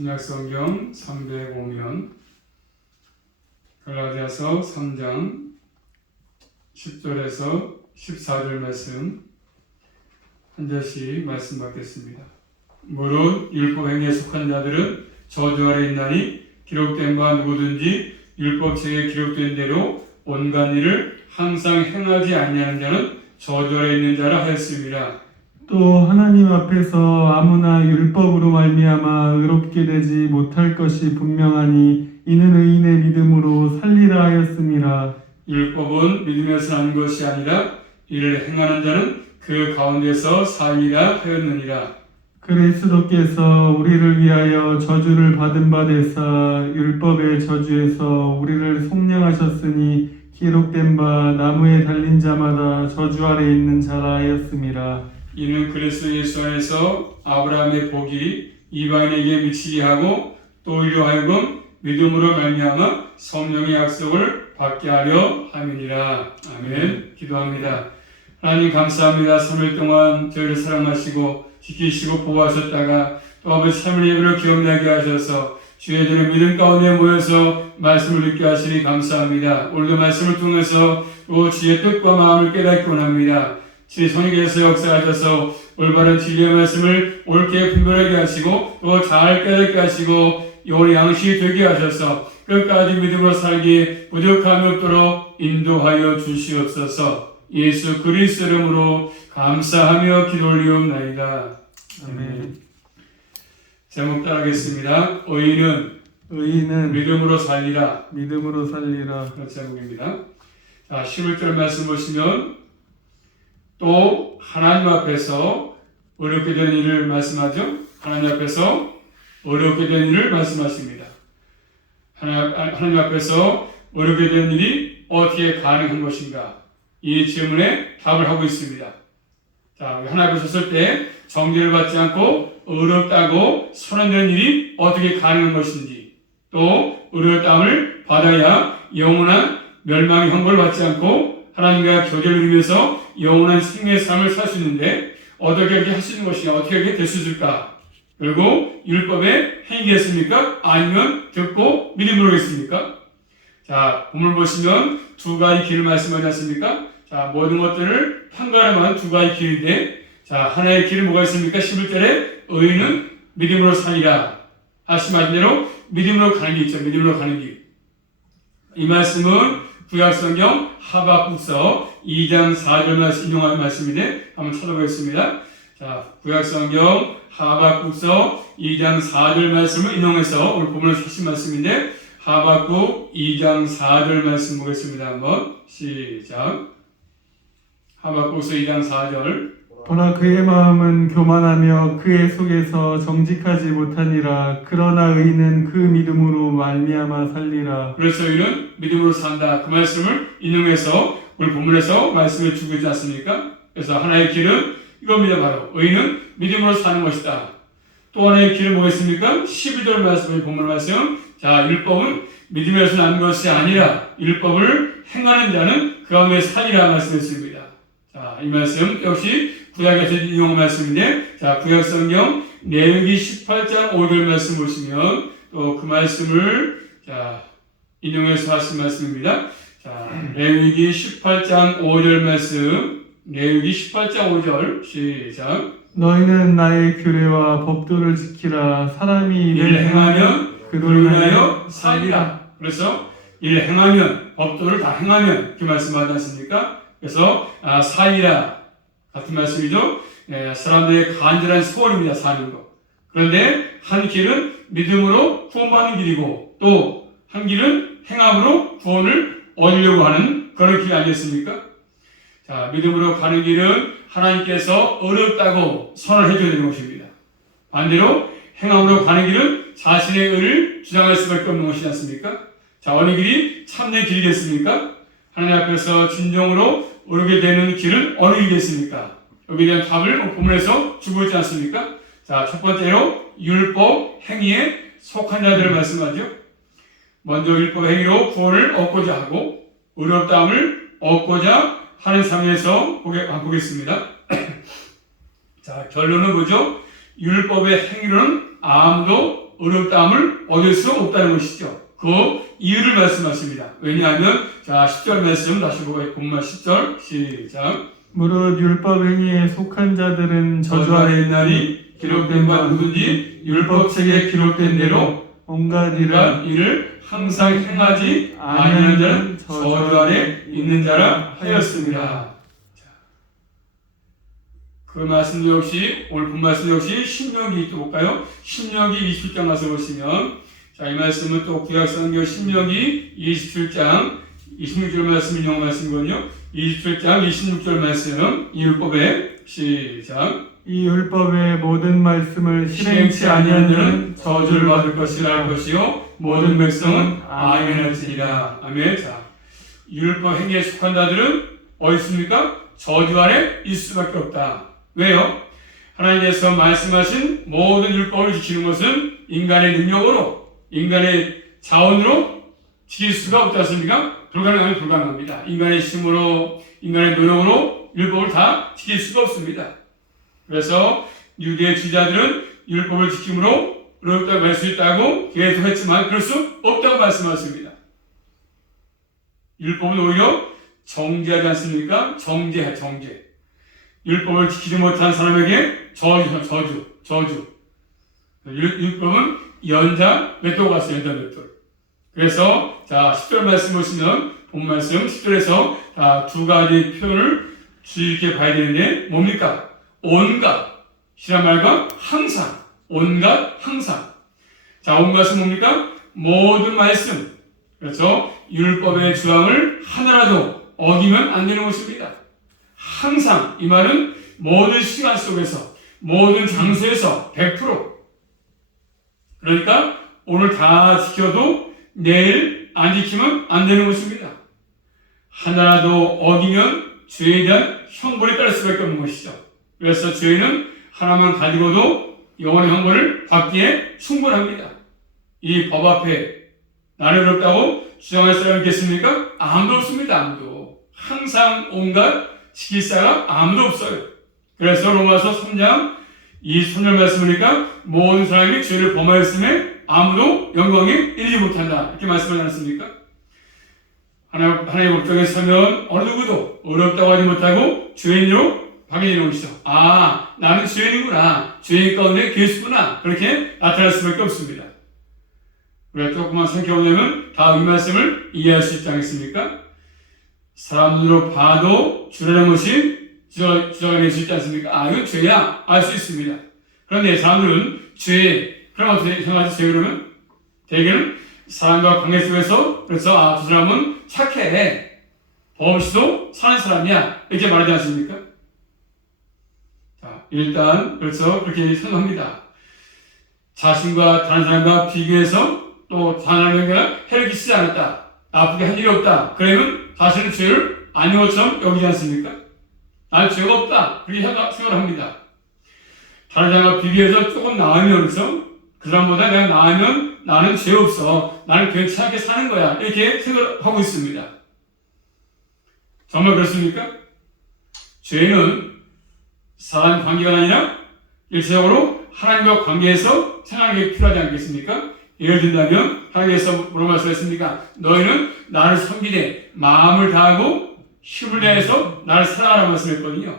신약성경 305면 갈라디아서 3장 10절에서 14절 말씀 한 절씩 말씀 받겠습니다. 무릇 율법 행위에 속한 자들은 저주 아래 있나니 기록된 바 누구든지 율법책에 기록된 대로 온갖 일을 항상 행하지 아니하는 자는 저주 아래 있는 자라 하였습니다. 또 하나님 앞에서 아무나 율법으로 말미암아 의롭게 되지 못할 것이 분명하니 이는 의인의 믿음으로 살리라 하였음이라. 율법은 믿음에서 난 것이 아니라 이를 행하는 자는 그 가운데서 살리라 하였느니라. 그리스도께서 우리를 위하여 저주를 받은 바 되사 율법의 저주에서 우리를 속량하셨으니 기록된 바 나무에 달린 자마다 저주 아래 있는 자라 하였음이라. 이는 그리스도 예수 안에서 아브라함의 복이 이방인에게 미치게 하고 또 이로 하여금 믿음으로 말미암아 성령의 약속을 받게 하려 함이니라. 아멘. 기도합니다. 하나님 감사합니다. 3일 동안 저희를 사랑하시고 지키시고 보호하셨다가 또 아버지 참을 예배로 기억나게 하셔서 주의 들은 믿음 가운데 모여서 말씀을 듣게 하시니 감사합니다. 오늘도 말씀을 통해서 또 주의 뜻과 마음을 깨닫기 원합니다. 주의 성령께서 역사하셔서 올바른 진리의 말씀을 옳게 분별하게 하시고 또 잘 깨닫게 하시고 영혼의 양식이 되게 하셔서 끝까지 믿음으로 살기에 부족함이 없도록 인도하여 주시옵소서. 예수 그리스도 이름으로 감사하며 기도 올리옵나이다. 아멘. 제목 따르겠습니다. 의인은 믿음으로 살리라. 믿음으로 살리라. 그런 제목입니다. 자, 11절 말씀 보시면 또 하나님 앞에서 어렵게 된 일을 말씀하죠. 하나님 앞에서 어렵게 된 일을 말씀하십니다. 하나님 앞에서 어렵게 된 일이 어떻게 가능한 것인가? 이 질문에 답을 하고 있습니다. 자, 하나님 앞에 섰을 때 정죄를 받지 않고 어렵다고 선언되는 일이 어떻게 가능한 것인지, 또 어렵다함을 받아야 영원한 멸망의 형벌을 받지 않고 하나님과 교제를 이루면서 영원한 생명의 삶을 살 수 있는데 어떻게 그렇게 할 수 있는 것이냐, 어떻게 그렇게 될 수 있을까? 그리고 율법에 행위겠습니까? 아니면 듣고 믿음으로겠습니까? 자, 본문 보시면 두 가지 길을 말씀하지 않습니까? 자, 모든 것들을 판가름한 두 가지 길인데, 자, 하나의 길은 뭐가 있습니까? 11절에 의인은 믿음으로 살리라 하신 대로 믿음으로 가는 길 있죠. 믿음으로 가는 길. 이 말씀은 구약성경 하박국서 2장 4절 말씀 인용한 말씀인데 한번 찾아보겠습니다. 자, 구약성경 하박국서 2장 4절 말씀을 인용해서 오늘 본문을 하신 말씀인데 하박국 2장 4절 말씀 보겠습니다. 한번 시작. 하박국서 2장 4절. 보라 그의 마음은 교만하며 그의 속에서 정직하지 못하니라. 그러나 의인은 그 믿음으로 말미암아 살리라. 그래서 의인은 믿음으로 산다. 그 말씀을 인용해서 오늘 본문에서 말씀을 주고 있지 않습니까? 그래서 하나의 길은 이겁니다. 바로 의인은 믿음으로 사는 것이다. 또 하나의 길은 뭐겠습니까? 12절 말씀의 본문 말씀. 자, 율법은 믿음에서 난 것이 아니라 율법을 행하는 자는 그 가운데 살리라 말씀했습니다. 자, 이 말씀 역시 구약에서 인용한 말씀인데, 자, 구약성경 레위기 18장 5절 말씀 보시면 또 그 말씀을 자 인용해서 하신 말씀입니다. 자, 레위기 18장 5절 말씀, 레위기 18장 5절 시작. 너희는 나의 규례와 법도를 지키라. 사람이 일을 행하면 그로 인하여 살리라. 살리라. 그래서 일을 행하면, 법도를 다 행하면 이렇게 말씀하지 않습니까? 그래서 살리라 같은 말씀이죠. 사람들의 간절한 소원입니다. 사는 것. 그런데 한 길은 믿음으로 구원받는 길이고 또 한 길은 행함으로 구원을 얻으려고 하는 그런 길 아니겠습니까? 자, 믿음으로 가는 길은 하나님께서 어렵다고 선언해 줘야 되는 것입니다. 반대로 행함으로 가는 길은 자신의 의를 주장할 수밖에 없는 것이지 않습니까? 자, 어느 길이 참된 길이겠습니까? 하나님 앞에서 진정으로 오르게 되는 길은 어느 길이겠습니까? 여기에 대한 답을 본문에서 주고 있지 않습니까? 자, 첫 번째로 율법 행위에 속한 자들을 말씀하죠. 먼저 율법 행위로 구원을 얻고자 하고 어렵다함을 얻고자 하는 상황에서 보겠습니다. 자, 결론은 뭐죠? 율법의 행위로는 아무도 어렵다함을 얻을 수 없다는 것이죠. 그 이유를 말씀하십니다. 왜냐하면 자 10절 말씀 다시 보고 본문 10절 시작. 무릇 율법 행위에 속한 자들은 저주 저주 아래 아래 있나니 기록된 바 누구든지 율법책에 기록된 대로 온갖 그러니까 일을 이를 항상 행하지 아니하는 자는 저주 아래 있는 자라 하였습니다. 그 말씀도 역시 오늘 본 말씀 역시 신명기 또 볼까요? 신명기 27장 가서 보시면 자, 이 말씀은 또 구약성경 신명기 27장 26절 말씀 인용 말씀이거든요. 27장 26절 말씀 이 율법에 시작. 이 율법의 모든 말씀을 실행치 아니하는 자는 저주를 받을 것이라 할 것이요 모든 백성은 아멘할지니라. 아멘. 자, 율법 행위에 속한 자들은 어디 있습니까? 저주 아래 있을 수밖에 없다. 왜요? 하나님께서 말씀하신 모든 율법을 지키는 것은 인간의 능력으로, 인간의 자원으로 지킬 수가 없지 않습니까? 불가능하면 불가능합니다. 인간의 힘으로, 인간의 노력으로 율법을 다 지킬 수가 없습니다. 그래서 유대의 지자들은 율법을 지킴으로 어렵다고 할 수 있다고 계속했지만 그럴 수 없다고 말씀하십니다. 율법은 오히려 정죄하지 않습니까? 정죄. 율법을 지키지 못한 사람에게 저주. 율법은 연자 맷돌 같아요. 연자 맷돌. 그래서 자 10절 말씀 보시면 본 말씀 10절에서 두 가지 표현을 주의 깊게 봐야 되는데 뭡니까? 온갖 이란 말과 항상. 온갖 항상. 자 온갖은 뭡니까? 모든 말씀. 그렇죠? 율법의 주항을 하나라도 어기면 안 되는 것입니다. 항상 이 말은 모든 시간 속에서 모든 장소에서 100% 그러니까 오늘 다 지켜도 내일 안 지키면 안 되는 것입니다. 하나라도 어기면 죄에 대한 형벌이 따를 수밖에 없는 것이죠. 그래서 죄는 하나만 가지고도 영원의 형벌을 받기에 충분합니다. 이 법 앞에 나는 어렵다고 주장할 사람이 있겠습니까? 아무도 없습니다. 아무도. 항상 온갖 지킬사가 아무도 없어요. 그래서 로마서 3장 23절 말씀이니까 모든 사람이 죄를 범하였음에 아무도 영광에 이르지 못한다. 이렇게 말씀하지 않습니까? 하나님의 법정에 서면 어느 누구도 어렵다고 하지 못하고 죄인으로 박해지는 것이죠. 아, 나는 죄인이구나. 죄인 가운데 계수구나. 그렇게 나타날 수밖에 없습니다. 우리가 조금만 생각해보면 다 이 말씀을 이해할 수 있지 않겠습니까? 사람들로 봐도 죄라는 것이 주장할 수 있지 않습니까? 아, 이건 죄야. 알 수 있습니다. 그런데 사람들은 그럼 어떻게 생각하지? 죄 그러면? 대개는 사람과 관계 속에서 그래서 두 사람은 착해. 법 없이도 사는 사람이야. 이렇게 말하지 않습니까? 자, 일단 그래서 그렇게 생각합니다. 자신과 다른 사람과 비교해서 또 다른 사람에게 해를 끼치지 않았다. 나쁘게 한 일이 없다. 그러면 자신은 죄를 아닌 것처럼 여기지 않습니까? 나는 죄가 없다. 그렇게 생각을 합니다. 다른 사람과 비교해서 조금 나으면 그렇죠? 그 사람보다 내가 나으면 나는 죄 없어. 나는 괜찮게 사는 거야. 이렇게 생각하고 있습니다. 정말 그렇습니까? 죄는 사람 관계가 아니라 일체적으로 하나님과 관계에서 생각하는 게 필요하지 않겠습니까? 예를 든다면 하나님께서 뭐라고 말씀하셨습니까? 너희는 나를 섬기되 마음을 다하고 힘을 다해서 나를 사랑하라고 말씀했거든요.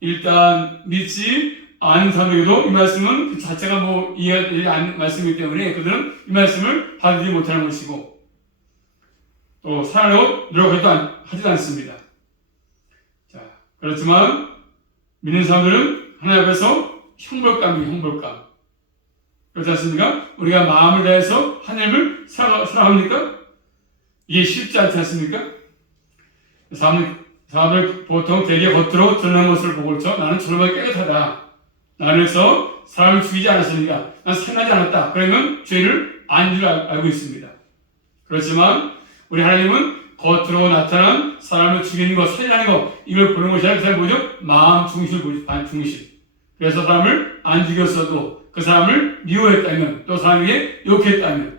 일단 믿지 않은 사람에게도 이 말씀은 그 자체가 이해되지 않는 말씀이기 때문에 그들은 이 말씀을 받지 못하는 것이고 또 사랑하려고 노력하지도 않습니다. 자, 그렇지만 믿는 사람들은 하나님 앞에서 형벌감. 그렇지 않습니까? 우리가 마음을 다해서 하나님을 사랑합니까? 이게 쉽지 않지 않습니까? 사람들 보통 되게 겉으로 드러난 것을 보고 있죠. 나는 정말 깨끗하다. 나는 사람을 죽이지 않았으니까. 난 살인하지 않았다. 그러면 죄를 아닌 줄 알고 있습니다. 그렇지만 우리 하나님은 겉으로 나타난 사람을 죽이는 것, 살인하는 것 이걸 보는 것이 아니라 그 사람이 뭐죠? 마음 중심을 보죠. 중심. 그래서 사람을 안 죽였어도 그 사람을 미워했다면 또 사람에게 욕했다면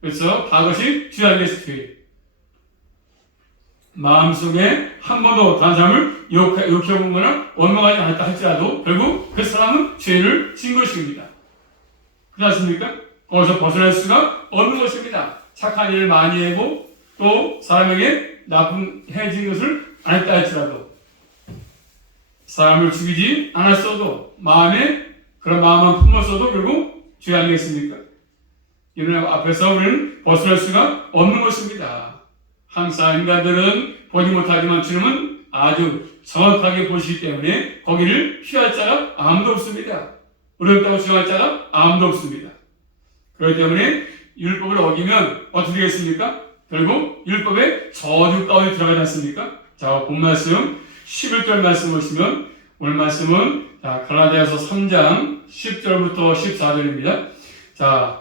그래서 그것이 죄아니겠어 죄. 마음속에 한 번도 다른 사람을 욕해보거나 원망하지 않았다 할지라도 결국 그 사람은 죄를 진 것입니다. 그렇지 않습니까? 거기서 벗어날 수가 없는 것입니다. 착한 일을 많이 하고 또 사람에게 나쁜 해진 것을 안 했다 할지라도 사람을 죽이지 않았어도 마음에 그런 마음만 품었어도 결국 죄 아니겠습니까? 이런 앞에서 우리는 벗어날 수가 없는 것입니다. 항상 인간들은 보지 못하지만 주님은 아주 정확하게 보시기 때문에 거기를 피할 자가 아무도 없습니다. 어렵다고 주장할 자가 아무도 없습니다. 그렇기 때문에 율법을 어기면 어떻게 되겠습니까? 결국 율법의 저주 가운데 들어가지 않습니까? 자, 본 말씀 11절 말씀 보시면 오늘 말씀은 갈라디아서 3장 10절부터 14절입니다. 자,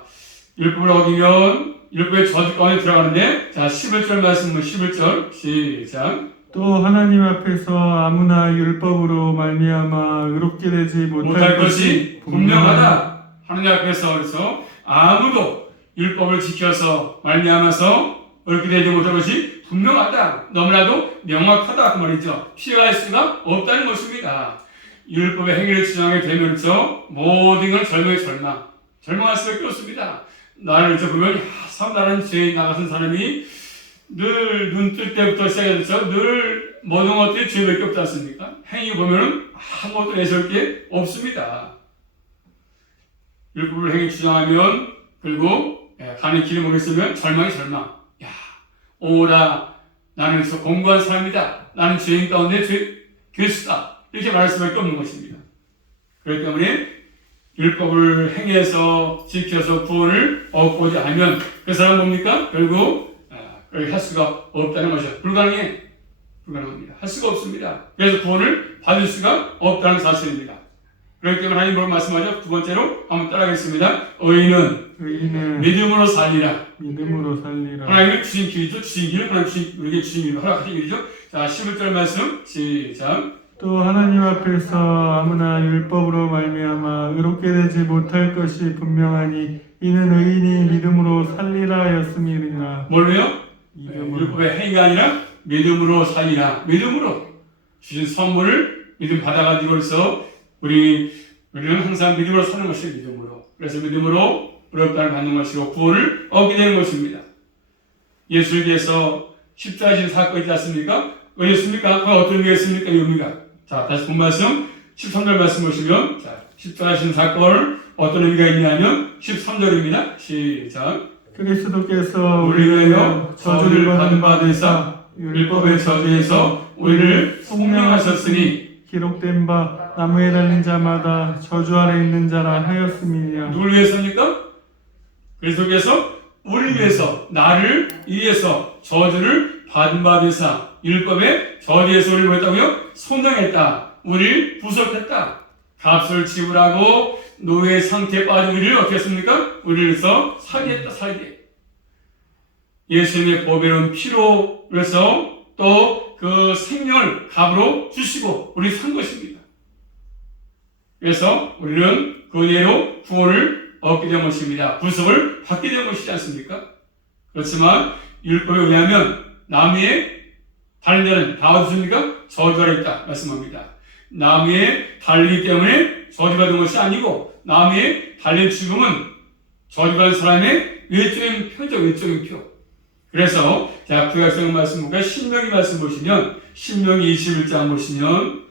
율법을 어기면 율법의 저주 가운데 들어가는데 자, 11절 말씀은 11절 시작. 또 하나님 앞에서 아무나 율법으로 말미암아 의롭게 되지 못할 것이 분명하다. 하나님 앞에서 그래서 아무도 율법을 지켜서 말미암아서 의롭게 되지 못할 것이 분명하다. 너무나도 명확하다 그 말이죠. 피할 수가 없다는 것입니다. 율법의 행위를 주장하게 되면서 모든 건 절망할 수밖에 없습니다. 나를 이제 보면 참 나는 죄인 나 같은 사람이 늘 눈 뜰 때부터 시작해서 늘 모든 것들이 죄밖에 없지 않습니까? 행위 보면은 아무것도 내세울 게 없습니다. 율법을 행위 주장하면 결국 가는 길을 모르겠으면 절망. 야, 오라 나는 그래서 공고한 사람이다. 나는 죄인 가운데 괴수다. 이렇게 말할 수밖에 없는 것입니다. 그렇기 때문에 율법을 행해서 지켜서 구원을 얻고자 하면 그 사람은 뭡니까? 결국 그렇게 할 수가 없다는 것이죠. 불가능합니다. 할 수가 없습니다. 그래서 구원을 받을 수가 없다는 사실입니다. 그렇기 때문에 하나님 뭐라고 말씀하죠? 두 번째로 한번 따라하겠습니다. 의인은 믿음으로 살리라. 하나님은 주신 길이죠. 주신 길. 하나님 우리에게 주신 길을 허락하신 길이죠. 자, 11절 말씀 시작. 또 하나님 앞에서 아무나 율법으로 말미암아 의롭게 되지 못할 것이 분명하니 이는 의인이 믿음으로 살리라 하였음이니라. 뭘로요? 율법의 행위가 아니라 믿음으로 살리라. 믿음으로 주신 선물을 믿음 받아가지고 그래서 우리는 항상 믿음으로 사는 것이 믿음으로. 그래서 믿음으로 의롭다를 받는 것이고 구원을 얻게 되는 것입니다. 예수를 위해서 십자가신 사건이 있지 않습니까? 왜였습니까? 그건 어떤 의미였습니까? 이 의미가. 자, 다시 본 말씀 13절 말씀 보시면 자, 십자가신 사건을 어떤 의미가 있냐면 13절입니다. 시작. 그리스도께서 우리를 위하여 저주를 받은 바 되사 율법의 저주에서 우리를 속량하셨으니 기록된 바 나무에 달린 자마다 저주 아래 있는 자라 하였음이니라. 누굴 위해서입니까? 그리스도께서 우리를 위해서 나를 위해서 저주를 받은 바 되사 율법의 저주에서 우리를 했다고요? 속량했다. 우리를 구속했다. 값을 지불하고 노예 상태에 빠진 우리를 어떻게 했습니까? 우리를 위해서 살게. 예수님의 보배로운 피로 그래서 또 그 생명을 값으로 주시고 우리 산 것입니다. 그래서 우리는 그 은혜로 구원을 얻게 된 것입니다. 구속을 받게 된 것이지 않습니까? 그렇지만 율법에 의하면 나무에 달린 자는 다 어디십니까? 저주 아래 있다 말씀합니다. 나무에 달리기 때문에 저주받은 것이 아니고 나무에 달린 죽음은 저주받은 사람의 외적인 표. 그래서 자, 구약성 말씀 볼까요? 신명기 말씀 보시면 신명기 21장 보시면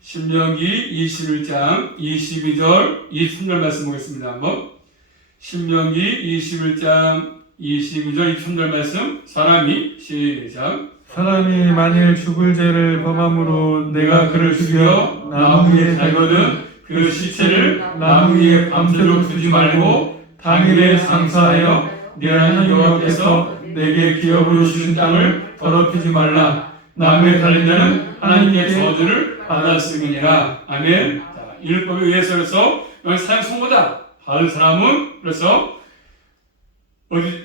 신명기 21장 22절 23절 말씀 보겠습니다. 한번 신명기 21장 22절 23절 말씀 사람이 시작. 사람이 만일 죽을 죄를 범함으로 내가 그를 죽여 나무 위에 달거든 그 시체를 나무 위에 밤새도록 두지 말고 당일에 상사하여 네 하나님 여호와께서 내게 기업으로 주신 땅을 더럽히지 말라. 나무에 달린 자는 하나님의 저주를 받았음이니라. 아멘. 자, 율법에 의해서 여기 사형 선고다 받은 사람은 그래서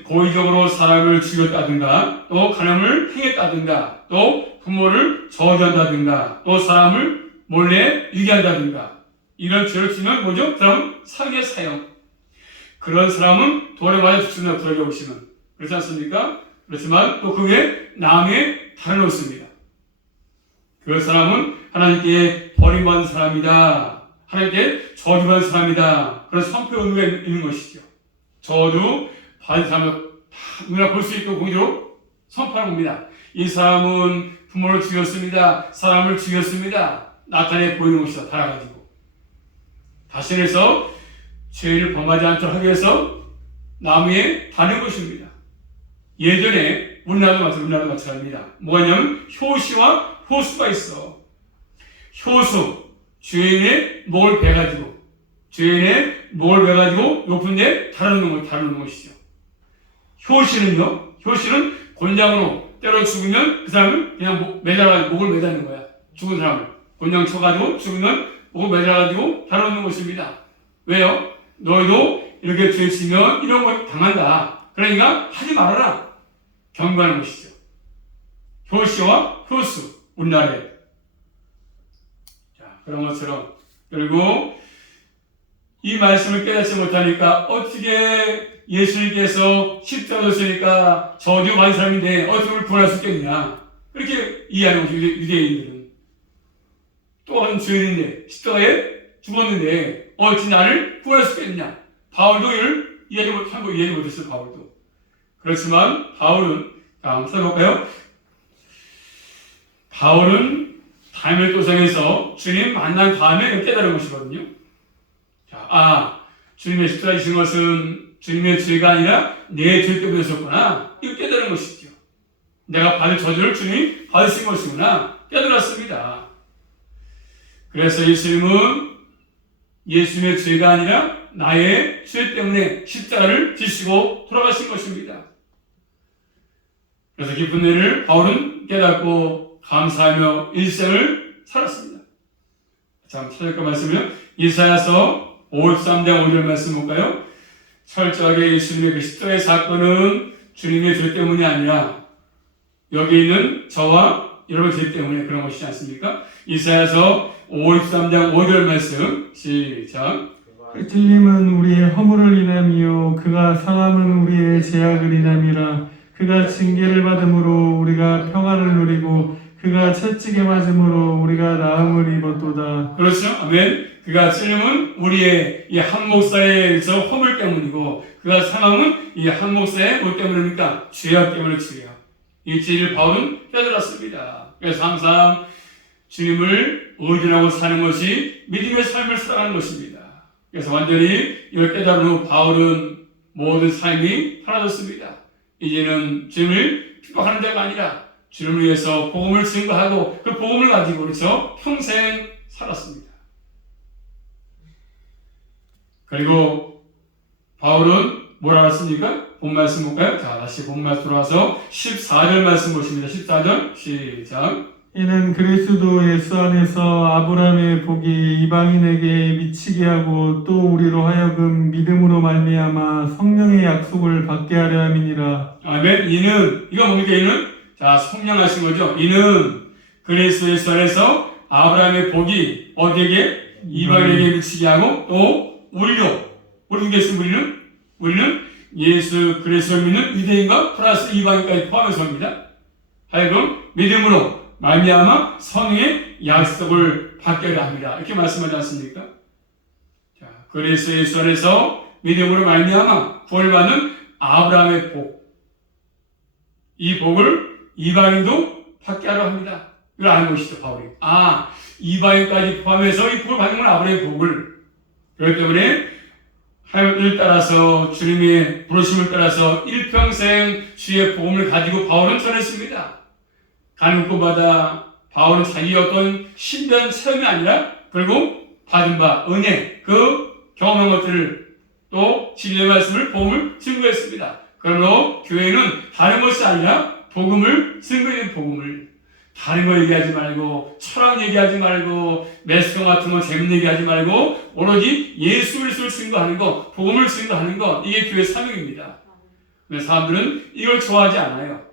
고의적으로 사람을 죽였다든가 또 간음을 행했다든가 또 부모를 저주한다든가 또 사람을 몰래 유기한다든가 이런 죄를 지면 뭐죠? 그 사람은 사형의 사형. 그런 사람은 돌에 맞아 죽습니다. 불에 오시면. 그렇지 않습니까? 그렇지만 또 그게 나무에 달려놓습니다. 그 사람은 하나님께 버림받은 사람이다. 하나님께 저주받은 사람이다. 그런 선포의 의미가 있는 것이죠. 저주 받은 사람을 누구나 볼 수 있고 공의로 선포하는 겁니다. 이 사람은 부모를 죽였습니다. 사람을 죽였습니다. 나타내 보이는 것이다. 달아가지고 다시 해서 죄를 범하지 않도록 하기 위해서 나무에 다는 것입니다. 예전에 우리나라도 마찬가지입니다. 뭐가 있냐면 효시와 호수가 있어. 효수, 죄인의 목을 베가지고 높은데 다루는 것이죠. 효시는요, 효시는 곤장으로 때려 죽으면 그 사람을 그냥 목을 매다는 거야. 죽은 사람을 곤장 쳐가지고 죽으면 목을 매달아가지고 다루는 것입니다. 왜요? 너희도 이렇게 죄 지면 이런 걸 당한다. 그러니까 하지 말아라. 경고하는 것이죠. 효시와 효수, 우리나라에. 자, 그런 것처럼. 그리고 이 말씀을 깨닫지 못하니까 어떻게 예수님께서 십자가 졌으니까 저주 받은 사람인데 어떻게 우리를 구원할 수 있겠느냐. 그렇게 이해하는 것이죠. 유대인들은. 또한 죄인인데 십자가에 죽었는데 어찌 나를 구원할 수 있겠느냐. 바울도 이를 이해하지 못했어요. 바울도. 그렇지만 바울은, 자, 한번 써볼까요? 바울은 담의 도성에서 주님 만난 다음에 깨달은 것이거든요. 자, 주님의 십자가 지신 것은 주님의 죄가 아니라 내 죄 때문이었구나. 이거 깨달은 것이죠. 내가 받은 저주를 주님이 받으신 것이구나. 깨달았습니다. 그래서 예수님은 예수님의 죄가 아니라 나의 죄 때문에 십자가를 지시고 돌아가신 것입니다. 그래서 깊은 은혜를 바울은 깨닫고 감사하며 일생을 살았습니다. 자, 찾아볼까 말씀은요. 이사야서 53장 5절 말씀 볼까요? 철저하게 예수님의 그 십자가의 사건은 주님의 죄 때문이 아니라 여기 있는 저와 여러분 죄 때문에 그런 것이지 않습니까? 이사야서 53장 5절 말씀 시작. 그 찔림은 우리의 허물을 인함이요 그가 상함은 우리의 죄악을 인함이라. 그가 징계를 받음으로 우리가 평안을 누리고 그가 채찍에 맞음으로 우리가 나음을 입었도다. 그렇죠? 아멘. 그가 찔림은 우리의 이 한 목사의 허물 때문이고 그가 상함은 이 한 목사의 뭐 때문입니까? 죄악 때문에 죄악. 이 진리를 바울은 깨달았습니다. 그래서 항상 주님을 의존하고 사는 것이 믿음의 삶을 살아가는 것입니다. 그래서 완전히 이걸 깨달은 후 바울은 모든 삶이 달라졌습니다. 이제는 주님을 핍박하는 자가 아니라 주님을 위해서 복음을 증거하고 그 복음을 가지고 그렇죠? 평생 살았습니다. 그리고 바울은 뭐라고 했습니까? 본 말씀 볼까요? 자, 다시 본 말씀 들어와서 14절 말씀 보십니다. 14절 시작. 이는 그리스도 예수 안에서 아브라함의 복이 이방인에게 미치게 하고 또 우리로 하여금 믿음으로 말미암아 성령의 약속을 받게 하려 함이니라. 아멘. 이는 이거 뭡니까? 이는 자 성령 하신 거죠. 이는 그리스도 예수 안에서 아브라함의 복이 어디에게 이방인에게 미치게 하고 또 우리로 우리 누구 있으면 우리는 예수 그리스도를 믿는 유대인과 플러스 이방인까지 포함해서입니다. 하여금 믿음으로 말미암아 성령의 약속을 받게 하려 합니다. 이렇게 말씀하지 않습니까? 자, 그리스도 예수 안에서 믿음으로 말미암아 구원을 받는 아브라함의 복, 이 복을 이방인도 받게 하려 합니다. 이걸 아는 것이죠, 바울이. 이방인까지 포함해서 이 복을 받는 건 아브라함의 복을. 그렇기 때문에 하나님을 따라서 주님의 부르심을 따라서 일평생 주의 복음을 가지고 바울은 전했습니다. 가는 곳마다 바울은 자기 어떤 신비한 체험이 아니라 결국 받은 바 은혜 그 경험한 것들을 또 진리의 말씀을 복음을 증거했습니다. 그러므로 교회는 다른 것이 아니라 복음을 증거하는 복음을 다른 거 얘기하지 말고 철학 얘기하지 말고 매스컴 같은 거 재밌는 얘기하지 말고 오로지 예수 그리스도를 증거하는 거 복음을 증거하는 거 이게 교회의 사명입니다. 근데 사람들은 이걸 좋아하지 않아요.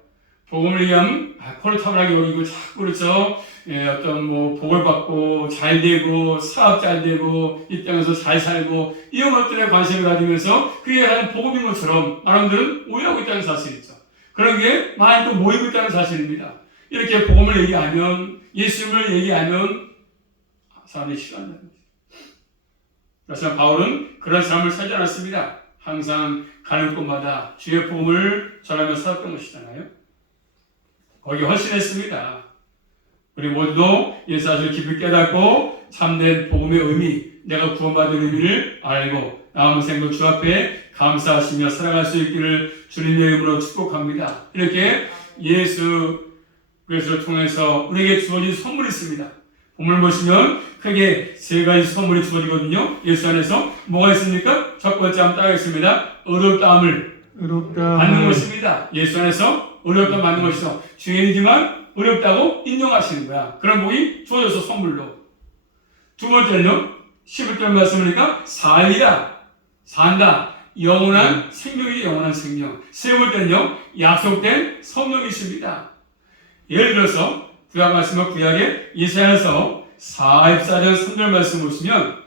복음을 얘기하면 콜타블하게 여기고 자꾸 그렇죠. 어떤 뭐 복을 받고 잘 되고 사업 잘 되고 이 땅에서 잘 살고 이런 것들에 관심을 가지면서 그게 한 복음인 것처럼 사람들은 오해하고 있다는 사실이죠. 그런 게 많이 또 모이고 있다는 사실입니다. 이렇게 복음을 얘기하면 예수님을 얘기하면 사람들이 싫어한다는 거죠. 그래서 바울은 그런 삶을 살지 않았습니다. 항상 가는 곳마다 주의 복음을 전하며 살았던 것이잖아요. 거기 헌신했습니다. 우리 모두도 이 사실을 깊이 깨닫고 참된 복음의 의미, 내가 구원받은 의미를 알고 남은 생도 주 앞에 감사하시며 살아갈 수 있기를 주님의 이름으로 축복합니다. 이렇게 예수 그리스도를 통해서 우리에게 주어진 선물이 있습니다. 본문을 보시면 크게 세 가지 선물이 주어지거든요. 예수 안에서 뭐가 있습니까? 첫 번째 한번 따르겠습니다. 의롭다함을 받는 것입니다. 예수 안에서 의롭다함을 받는 것이죠. 죄인이지만 어렵다고 인정하시는 거야. 그런 복이 주어져서 선물로. 두 번째는요, 11절 말씀이니까 산다. 영원한 생명이지, 영원한 생명. 세 번째는요, 약속된 성령이십니다. 예를 들어서 구약 말씀과 구약의 이사야서 44장 3절 말씀 보시면,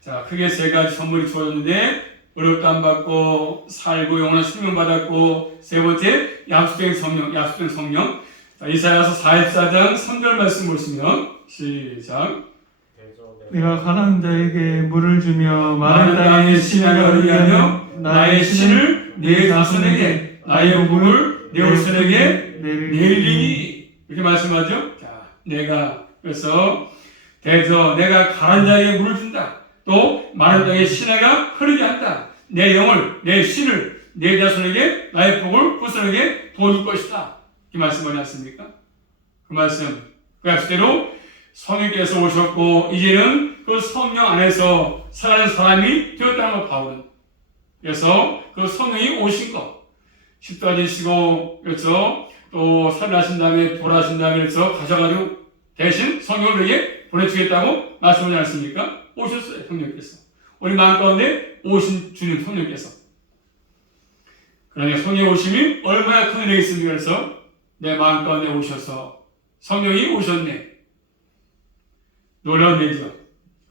자, 크게 세 가지 선물이 주어졌는데, 어렵다 안 받고 살고 영원한 생명 받았고, 세 번째 약속된 성령. 자, 이사야서 44장 3절 말씀 보시면 시작. 내가 가난한 자에게 물을 주며 마른 땅에 시나가를 위하며 나의 신을 내 자손에게 나의 복을 내 후손에게 내리니 이렇게 말씀하죠. 자, 그래서 내가 가난한 자에게 물을 준다. 또 마른 땅에 시나가 흐르게 한다. 내 영을, 내 신을 내 자손에게 나의 복을 후손에게 도줄 것이다. 이 말씀 뭐지 않습니까? 그 말씀, 그 약속대로 성령께서 오셨고 이제는 그 성령 안에서 살아가는 사람이 되었다는 것, 바울은. 그래서 그 성령이 오신 것, 십자가 지시고, 그래서 또 살아나신 다음에 돌아가신 다음에 그래서 가셔가지고 대신 성령을 우리에게 보내주겠다고 말씀하지 않습니까? 오셨어요, 성령께서. 우리 마음 가운데 오신 주님 성령께서. 그러니까 성령의 오심이 얼마나 큰 은혜가 있습니까? 그래서 내 마음 가운데 오셔서 성령이 오셨네. 놀라운 일이죠.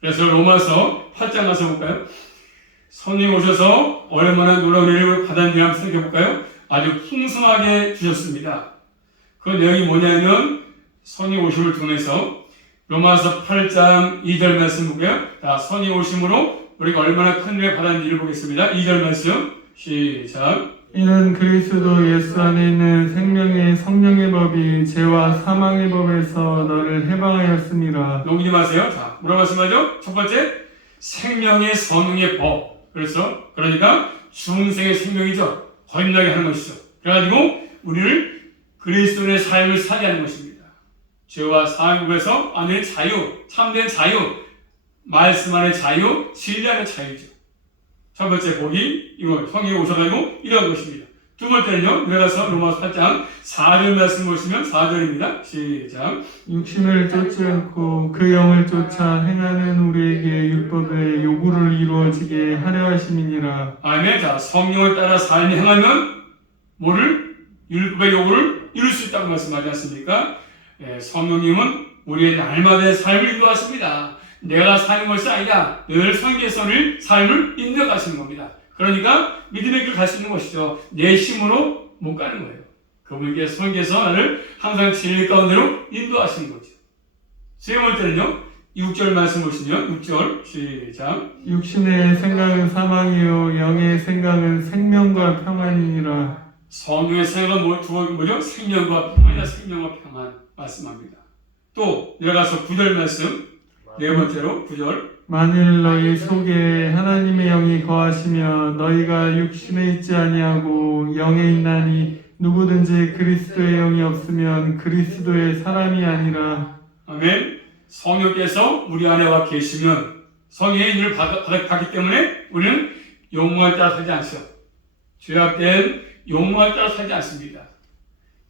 그래서 로마서 8장 가서 볼까요? 성령이 오셔서 얼마나 놀라운 은혜를 받았는지 한번 생각해 볼까요? 아주 풍성하게 주셨습니다. 그 내용이 뭐냐면 성령이 오심을 통해서 로마서 8장 2절 말씀 볼까요? 자, 성령이 오심으로 우리가 얼마나 큰 은혜를 받았는지를 보겠습니다. 2절 말씀 시작. 이는 그리스도 예수 안에 있는 생명의 성령의 법이 죄와 사망의 법에서 너를 해방하였습니다. 넘기지 마세요. 자, 뭐라고 말씀하죠? 첫 번째, 생명의 성령의 법. 그러니까 중생의 생명이죠. 거듭나게 하는 것이죠. 그래가지고 우리를 그리스도의 삶을 살게 하는 것입니다. 죄와 사망의 법에서 안에 자유, 참된 자유, 말씀 안의 자유, 진리 안의 자유죠. 첫 번째 복이 이거 성령이 오셔가지고 이런 것입니다. 두 번째는요, 내려가서 로마서 8장 4절 말씀 보시면 4절입니다. 시작. 육신을 쫓지 않고 그 영을 쫓아 행하는 우리에게 율법의 요구를 이루어지게 하려 하심이니라. 아멘. 자, 성령을 따라 삶이 행하면 뭐를? 율법의 요구를 이룰 수 있다고 말씀하지 않습니까? 성령님은 우리의 날마다의 삶을 인도하십니다. 내가 사는 것이 아니라 늘 성령께서 삶을 인도하시는 겁니다. 그러니까 믿음의 길을 갈 수 있는 것이죠. 내 힘으로 못 가는 거예요. 그분께서 성령께서 나를 항상 진리 가운데로 인도하시는 거죠. 세 번째는요, 6절 말씀 보시면 6절 시작. 육신의 생각은 사망이요 영의 생각은 생명과 평안이니라. 성령의 생각은 뭐죠? 생명과 평안이다. 생명과 평안 말씀합니다. 또 내려가서 9절 말씀, 네 번째로 9절. 만일 너희 속에 하나님의 영이 거하시며 너희가 육신에 있지 아니하고 영에 있나니 누구든지 그리스도의 영이 없으면 그리스도의 사람이 아니라. 아멘. 성령께서 우리 안에 와 계시면 성령의 일을 받기 때문에 우리는 욕망을 따라 살지 않죠. 죄악된 욕망을 따라 살지 않습니다.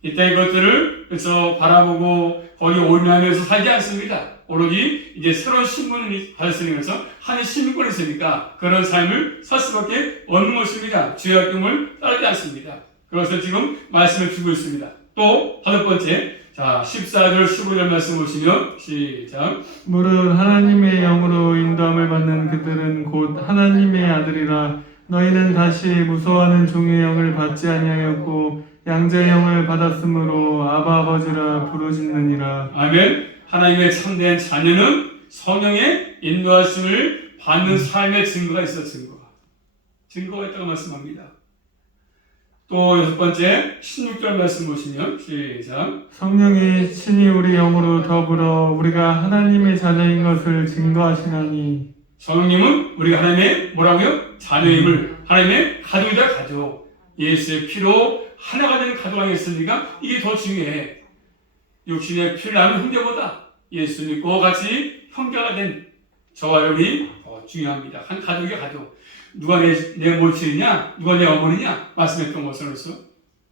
이따위 것들을 그래서 바라보고 거기 올인하면서 살지 않습니다. 오로지 이제 새로운 신분을 받았으면서 하나님 신분권이 있으니까 그런 삶을 살 수밖에 없는 것입니다. 죄악됨을 따르지 않습니다. 그것을 지금 말씀을 주고 있습니다. 또 다섯 번째, 자 14절 15절 말씀 보시면 시작. 무릇 하나님의 영으로 인도함을 받는 그들은 곧 하나님의 아들이라. 너희는 다시 무서워하는 종의 영을 받지 아니하였고 양자의 영을 받았으므로 아바 아버지라 부르짖느니라. 아멘. 하나님의 참된 자녀는 성령의 인도하심을 받는 삶의 증거가 있어. 증거가. 증거가 있다고 말씀합니다. 또 여섯 번째 16절 말씀 보시면 시작. 성령이 친히 우리 영으로 더불어 우리가 하나님의 자녀인 것을 증거하시나니. 성령님은 우리가 하나님의 뭐라고요? 자녀임을, 하나님의 가족이다 가족. 예수의 피로 하나가 되는 가족 아니겠습니까? 이게 더 중요해. 육신의 피를 나눈 형제보다 예수 믿고 같이 형제가 된 저와 여러분이 더 중요합니다. 한 가족이 가족. 누가 내 모친이냐? 누가 내 어머니냐? 말씀했던 것으로서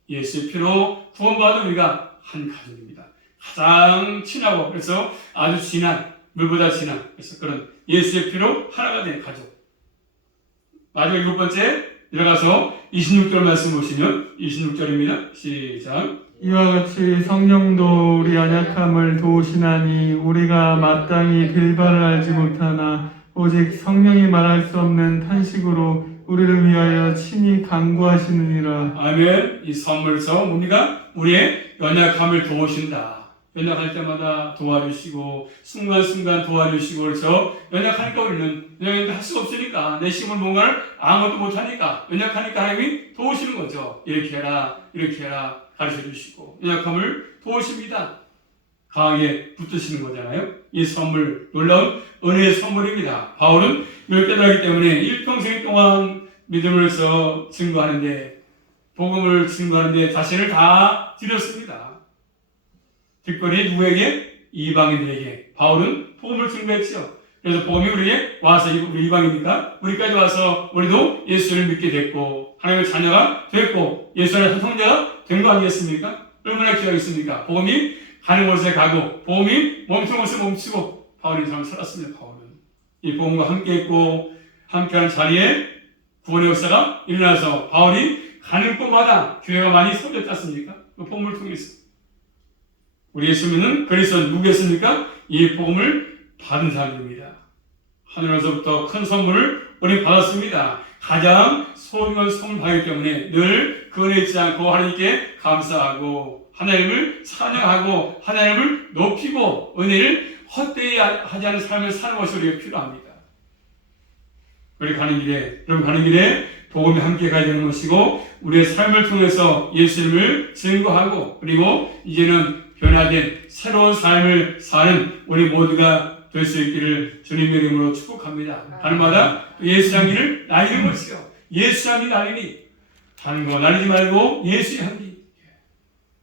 예수의 피로 구원받은 우리가 한 가족입니다. 가장 친하고 그래서 아주 진한, 물보다 진한, 그래서 그런 예수의 피로 하나가 된 가족. 마지막 일곱 번째 들어가서 26절 말씀 보시면 26절입니다. 시작. 이와 같이 성령도 우리 연약함을 도우시나니 우리가 마땅히 빌바를 알지 못하나 오직 성령이 말할 수 없는 탄식으로 우리를 위하여 친히 간구하시느니라. 아멘. 이 선물서 뭡니까? 우리의 연약함을 도우신다. 연약할 때마다 도와주시고 순간순간 도와주시고 그래서 연약하니까 우리는 연약한데 할 수가 없으니까 내 힘을 뭔가를 아무것도 못하니까 연약하니까 하나님이 도우시는 거죠. 이렇게 해라 이렇게 해라 가르쳐 주시고 연약함을 도우십니다. 강하게 붙드시는 거잖아요. 이 선물 놀라운 은혜의 선물입니다. 바울은 이걸 깨달았기 때문에 일평생 동안 믿음을 써 증거하는데 복음을 증거하는데 자신을 다 드렸습니다. 특별히 누구에게? 이방인들에게. 바울은 복음을 증거했죠. 그래서 복음이 우리에게 와서 우리 이방이니까 우리까지 와서 우리도 예수를 믿게 됐고 하나님의 자녀가 됐고 예수 안에 형제가 된 거 아니겠습니까? 얼마나 귀하겠습니까? 복음이 가는 곳에 가고 복음이 멈춘 곳에 멈추고 바울이 삶을 살았습니다. 바울은 이 복음과 함께했고 함께하는 자리에 구원의 역사가 일어나서 바울이 가는 곳마다 교회가 많이 세워졌지 않습니까? 그 복음을 통해서 우리 예수님은 그리스도 누구겠습니까? 이 복음을 받은 사람입니다. 하늘에서부터 큰 선물을 우리 받았습니다. 가장 소중한 선물 받기 때문에 늘 그 은혜 잊지 않고 하나님께 감사하고 하나님을 찬양하고 하나님을 높이고 은혜를 헛되이 하지 않은 삶을 사는 것이 우리가 필요합니다. 우리 가는 길에 복음이 함께 가야 되는 것이고 우리의 삶을 통해서 예수님을 증거하고 그리고 이제는 변화된 새로운 삶을 사는 우리 모두가 될 수 있기를 주님의 이름으로 축복합니다. 하늘마다 예수 향기를 날리는 것이요. 예수 향기 날리니 다른 거 날리지 말고 예수 향기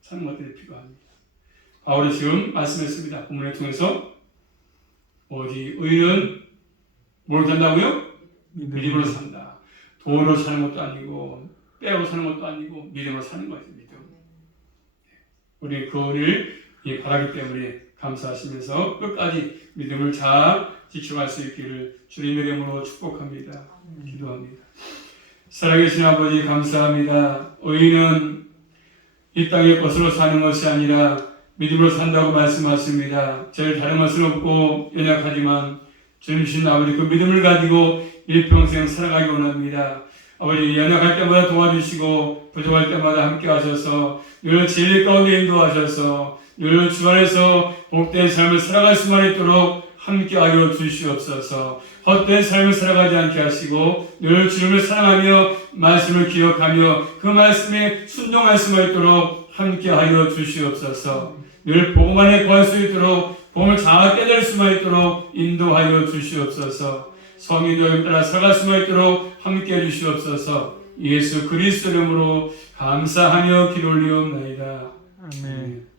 사는 것들이 필요합니다. 바울이 지금 말씀했습니다. 본문을 통해서 어디 의인은 뭘 산다고요? 믿음으로 산다. 돈으로 사는 것도 아니고 빼고 사는 것도 아니고 믿음으로 사는 것입니다. 믿음. 우리 그 은혜를 바라기 때문에 감사하시면서 끝까지 믿음을 잘 지켜갈 수 있기를 주님의 이름으로 축복합니다. 기도합니다. 살아계신 아버지 감사합니다. 의인은 이 땅의 것으로 사는 것이 아니라 믿음으로 산다고 말씀하십니다. 제일 다른 것은 없고 연약하지만 주님 주신 아버지 그 믿음을 가지고 일평생 살아가기 원합니다. 아버지 연약할 때마다 도와주시고 부족할 때마다 함께 하셔서 늘 진리 가운데 인도하셔서 늘 주 안에서 복된 삶을 살아갈 수만 있도록 함께하여 주시옵소서. 헛된 삶을 살아가지 않게 하시고 늘 주님을 사랑하며 말씀을 기억하며 그 말씀에 순종할 수만 있도록 함께하여 주시옵소서. 늘 복음 안에 거할 수 있도록 복음을 잘 깨달을 수만 있도록 인도하여 주시옵소서. 성인들 따라 살아갈 수만 있도록 함께해 주시옵소서. 예수 그리스도 이름으로 감사하며 기도 올리옵나이다. 아멘.